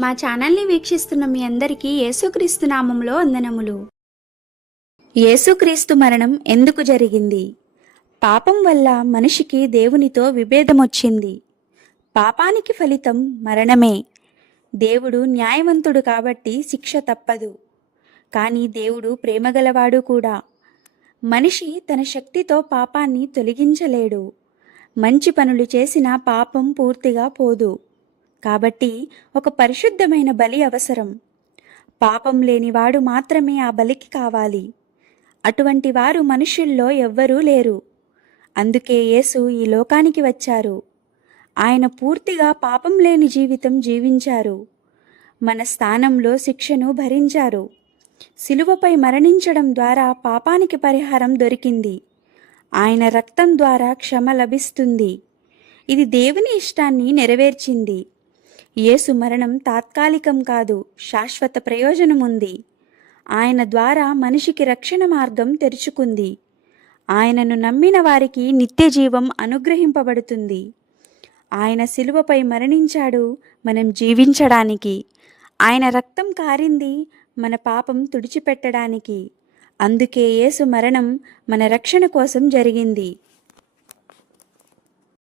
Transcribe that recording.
మా ఛానల్ని వీక్షిస్తున్న మీ అందరికీ యేసుక్రీస్తు నామంలో వందనములు. యేసుక్రీస్తు మరణం ఎందుకు జరిగింది? పాపం వల్ల మనిషికి దేవునితో విభేదమొచ్చింది. పాపానికి ఫలితం మరణమే. దేవుడు న్యాయవంతుడు కాబట్టి శిక్ష తప్పదు. కానీ దేవుడు ప్రేమగలవాడు కూడా. మనిషి తన శక్తితో పాపాన్ని తొలగించలేడు. మంచి పనులు చేసినా పాపం పూర్తిగా పోదు. కాబట్టి ఒక పరిశుద్ధమైన బలి అవసరం. పాపం లేనివాడు మాత్రమే ఆ బలికి కావాలి. అటువంటి వారు మనుషుల్లో ఎవ్వరూ లేరు. అందుకే యేసు ఈ లోకానికి వచ్చారు. ఆయన పూర్తిగా పాపం లేని జీవితం జీవించారు. మన స్థానంలో శిక్షను భరించారు. శిలువపై మరణించడం ద్వారా పాపానికి పరిహారం దొరికింది. ఆయన రక్తం ద్వారా క్షమ లభిస్తుంది. ఇది దేవుని ఇష్టాన్ని నెరవేర్చింది. యేసు మరణం తాత్కాలికం కాదు, శాశ్వత ప్రయోజనం ఉంది. ఆయన ద్వారా మనిషికి రక్షణ మార్గం తెరుచుకుంది. ఆయనను నమ్మిన వారికి నిత్య జీవం అనుగ్రహింపబడుతుంది. ఆయన శిలువపై మరణించాడు మనం జీవించడానికి. ఆయన రక్తం కారింది మన పాపం తుడిచిపెట్టడానికి. అందుకే యేసు మరణం మన రక్షణ కోసం జరిగింది.